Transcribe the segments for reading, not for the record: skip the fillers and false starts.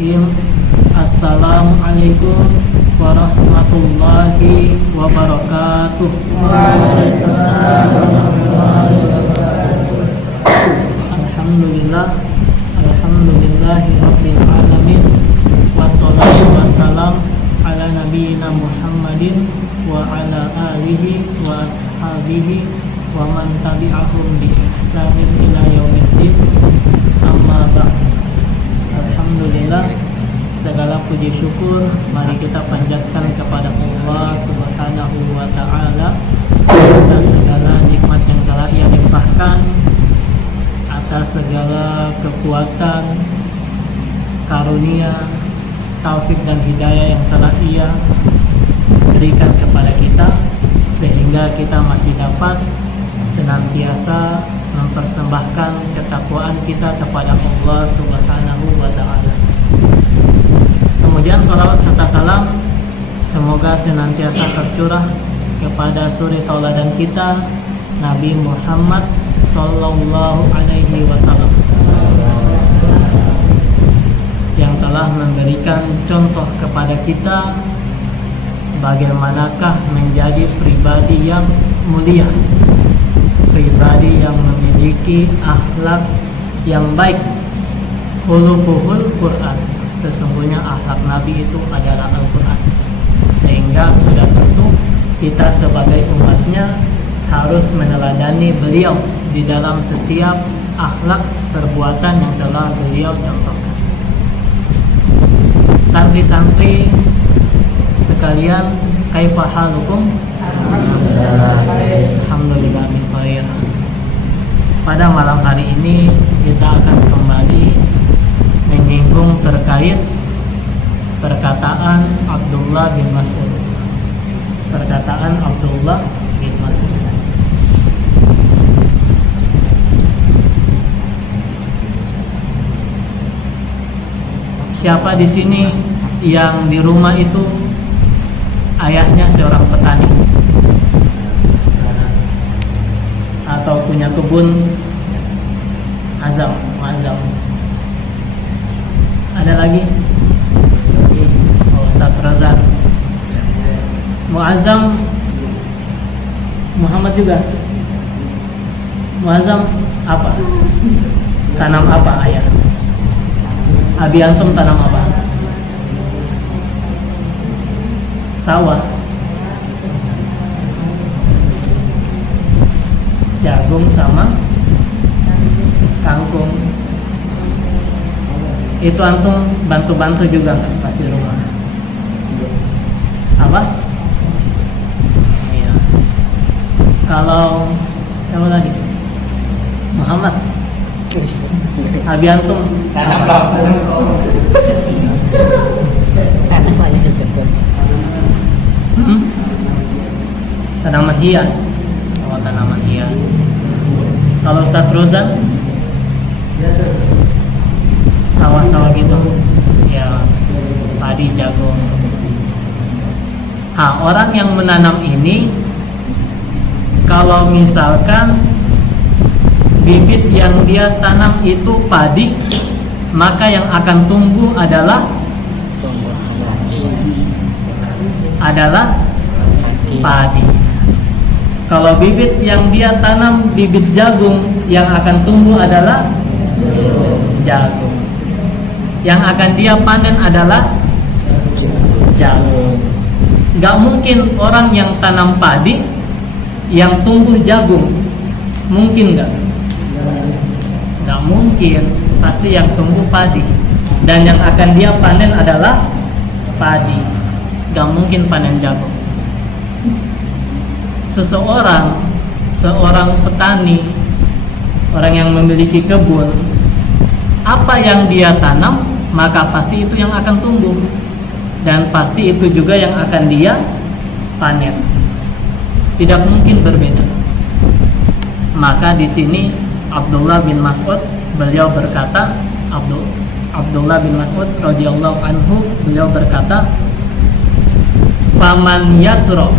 Bismillahirrahmanirrahim. Assalamualaikum warahmatullahi wabarakatuh. Waalaikumsalam warahmatullahi wabarakatuh. Alhamdulillah, alhamdulillahi rabbil alamin. Wassalatu wassalam ala nabiyyina Muhammadin wa ala alihi wa ashabihi wa man tabi'ahum bi ihsanin ila yaumiddin. Amma ba'd. Alhamdulillah, segala puji syukur mari kita panjatkan kepada Allah Subhanahu wa taala atas segala nikmat yang telah Ia limpahkan, atas segala kekuatan, karunia, taufik dan hidayah yang telah Ia berikan kepada kita, sehingga kita masih dapat senantiasa mempersembahkan ketakwaan kita kepada Allah Subhanahu wa taala. Kemudian salawat serta salam semoga senantiasa tercurah kepada suri tauladan kita, Nabi Muhammad sallallahu alaihi wasallam, yang telah memberikan contoh kepada kita bagaimanakah menjadi pribadi yang mulia, pribadi yang memiliki akhlak yang baik. Khuluquhul Quran, sesungguhnya akhlak Nabi itu adalah Al-Quran. Sehingga sudah tentu kita sebagai umatnya harus meneladani beliau di dalam setiap akhlak perbuatan yang telah beliau contohkan. Santri-santri sekalian, kaifa halukum? Alhamdulillah min khair. Pada malam hari ini kita akan kembali menyinggung terkait perkataan Abdullah bin Mas'ud. Perkataan Abdullah bin Mas'ud. Siapa di sini yang di rumah itu ayahnya seorang petani atau punya kebun? Azam, muazzam. Ada lagi? Oh, Ustaz Razak. Muazzam Muhammad juga. Muazzam apa? Tanam apa ayah? Abi antum tanam apa? Sawah, jagung sama kangkung. Itu antum bantu-bantu juga nggak pas di rumah? Apa? Iya. Kalau siapa tadi? Muhammad. Abi antum Tanam apa? Tanaman hias. Oh, tanaman hias. Kalau Ustaz Rozan? Sawah-sawah gitu. Ya, padi, jagung. Orang yang menanam ini, kalau misalkan bibit yang dia tanam itu padi, maka yang akan tumbuh adalah padi. Kalau bibit yang dia tanam bibit jagung, yang akan tumbuh adalah jagung. Yang akan dia panen adalah jagung. Gak mungkin orang yang tanam padi yang tumbuh jagung. Mungkin gak? Gak mungkin. Pasti yang tumbuh padi. Dan yang akan dia panen adalah padi. Gak mungkin panen jagung. Seorang petani, orang yang memiliki kebun, apa yang dia tanam, maka pasti itu yang akan tumbuh, dan pasti itu juga yang akan dia panen. Tidak mungkin berbeda. Maka di sini Abdullah bin Mas'ud, beliau berkata, Abdullah bin Mas'ud radhiyallahu anhu, beliau berkata, faman yasro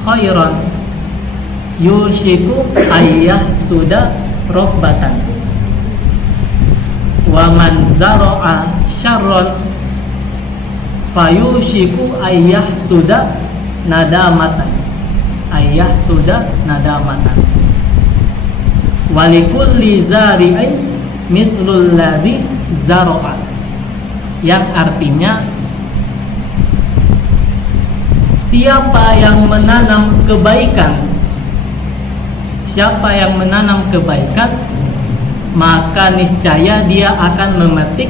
khairan yushiku ayyah sudah robbatan wa man zara'a syarron fayushiku ayyah sudah nadamatan walikulli zari'in mithlul ladzi zara'a, yang artinya siapa yang menanam kebaikan maka niscaya dia akan memetik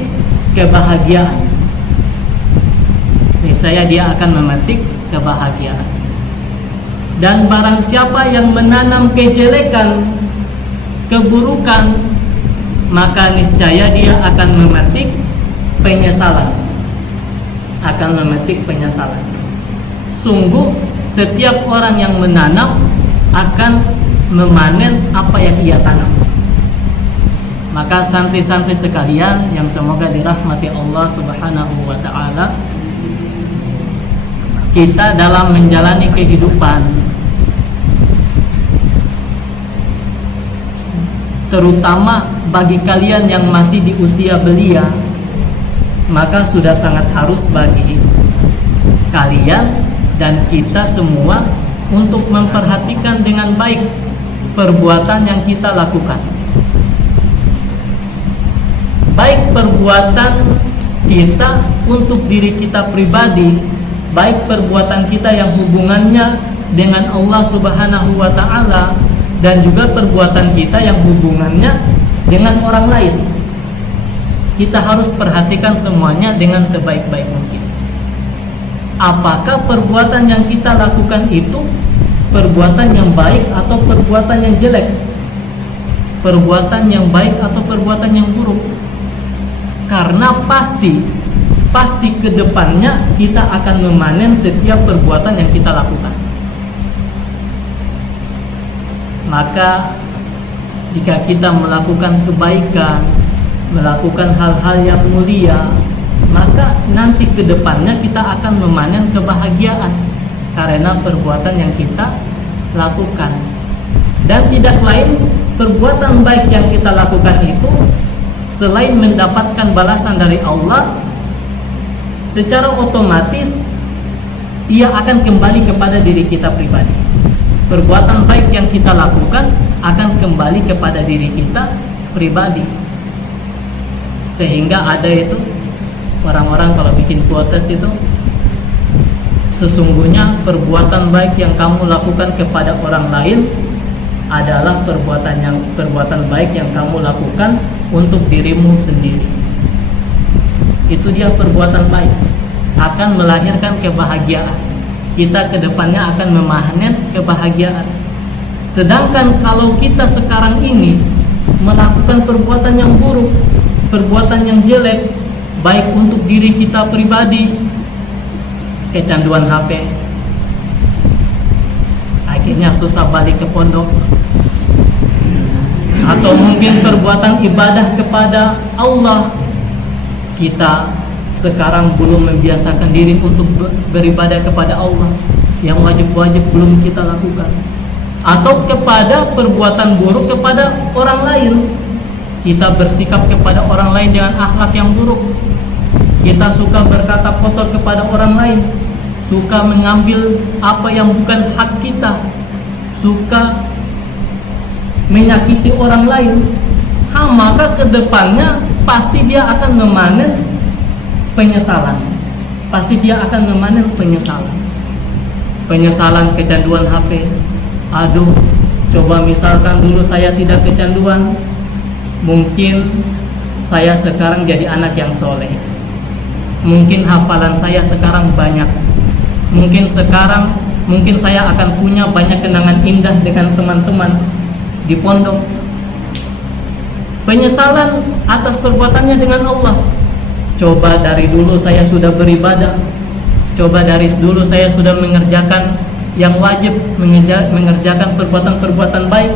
kebahagiaan. Dan barang siapa yang menanam kejelekan, keburukan, maka niscaya dia akan memetik penyesalan. Sungguh setiap orang yang menanam akan memanen apa yang ia tanam. Maka santri-santri sekalian yang semoga dirahmati Allah Subhanahu wa ta'ala, kita dalam menjalani kehidupan, terutama bagi kalian yang masih di usia belia, maka sudah sangat harus bagi kalian dan kita semua untuk memperhatikan dengan baik perbuatan yang kita lakukan. Baik perbuatan kita untuk diri kita pribadi, baik perbuatan kita yang hubungannya dengan Allah Subhanahu wa ta'ala, dan juga perbuatan kita yang hubungannya dengan orang lain. Kita harus perhatikan semuanya dengan sebaik-baik mungkin. Apakah perbuatan yang kita lakukan itu perbuatan yang baik atau perbuatan yang jelek? Perbuatan yang baik atau perbuatan yang buruk? Karena pasti ke depannya kita akan memanen setiap perbuatan yang kita lakukan. Maka jika kita melakukan kebaikan, melakukan hal-hal yang mulia, maka nanti ke depannya kita akan memanen kebahagiaan karena perbuatan yang kita lakukan. Dan tidak lain, perbuatan baik yang kita lakukan itu selain mendapatkan balasan dari Allah, secara otomatis ia akan kembali kepada diri kita pribadi. Perbuatan baik yang kita lakukan akan kembali kepada diri kita pribadi. Sehingga ada itu orang-orang kalau bikin quotes itu, sesungguhnya perbuatan baik yang kamu lakukan kepada orang lain adalah perbuatan baik yang kamu lakukan untuk dirimu sendiri. Itu dia perbuatan baik, akan melahirkan kebahagiaan. Kita kedepannya akan memanen kebahagiaan. Sedangkan kalau kita sekarang ini melakukan perbuatan yang buruk, perbuatan yang jelek, baik untuk diri kita pribadi, kecanduan HP, akhirnya susah balik ke pondok, atau mungkin perbuatan ibadah kepada Allah, kita sekarang belum membiasakan diri untuk beribadah kepada Allah, yang wajib-wajib belum kita lakukan, atau kepada perbuatan buruk kepada orang lain, kita bersikap kepada orang lain dengan akhlak yang buruk, kita suka berkata kotor kepada orang lain, suka mengambil apa yang bukan hak kita, suka menyakiti orang lain, maka kedepannya pasti dia akan memanen penyesalan. Penyesalan kecanduan HP. Aduh, coba misalkan dulu saya tidak kecanduan, mungkin saya sekarang jadi anak yang soleh, mungkin hafalan saya sekarang banyak, mungkin saya akan punya banyak kenangan indah dengan teman-teman di pondok. Penyesalan atas perbuatannya dengan Allah. Coba dari dulu saya sudah beribadah, coba dari dulu saya sudah mengerjakan yang wajib, mengerjakan perbuatan-perbuatan baik,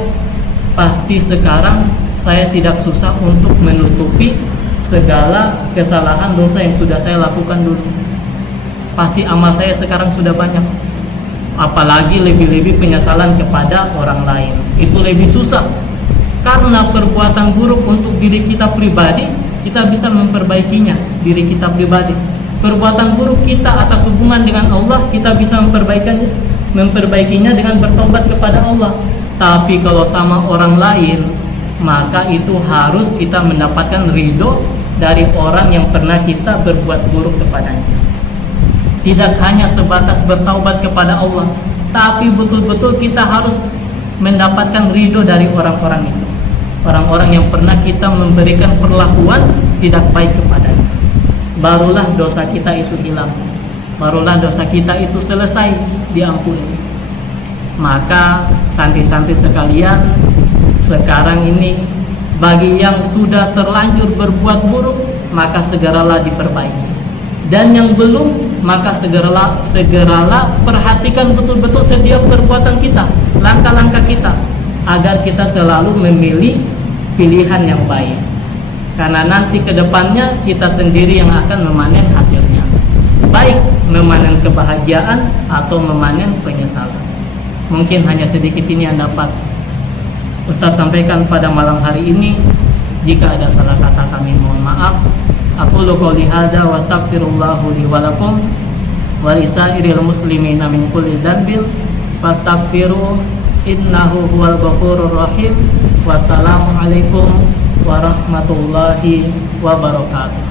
pasti sekarang saya tidak susah untuk menutupi segala kesalahan dosa yang sudah saya lakukan dulu. Pasti amal saya sekarang sudah banyak. Apalagi lebih-lebih penyesalan kepada orang lain, itu lebih susah. Karena perbuatan buruk untuk diri kita pribadi kita bisa memperbaikinya diri kita pribadi. Perbuatan buruk kita atas hubungan dengan Allah, kita bisa memperbaikinya dengan bertobat kepada Allah. Tapi kalau sama orang lain, maka itu harus kita mendapatkan ridho dari orang yang pernah kita berbuat buruk kepadanya. Tidak hanya sebatas bertaubat kepada Allah, tapi betul-betul kita harus mendapatkan ridho dari orang-orang itu, orang-orang yang pernah kita memberikan perlakuan tidak baik kepadanya. Barulah dosa kita itu hilang, barulah dosa kita itu selesai diampuni. Maka santri-santri sekalian, sekarang ini bagi yang sudah terlanjur berbuat buruk, maka segeralah diperbaiki. Dan yang belum, maka segeralah perhatikan betul-betul setiap perbuatan kita, langkah-langkah kita, agar kita selalu memilih pilihan yang baik. Karena nanti ke depannya kita sendiri yang akan memanen hasilnya, baik memanen kebahagiaan atau memanen penyesalan. Mungkin hanya sedikit ini yang dapat Ustadz sampaikan pada malam hari ini. Jika ada salah kata kami mohon maaf. Aqulu qouli hadza wa astaghfirullahu li wa lakum wa lisairil muslimina min kulli dzanbin fastaghfiru innahu huwal ghafurur rahim. Wassalamu alaikum warahmatullahi wabarakatuh.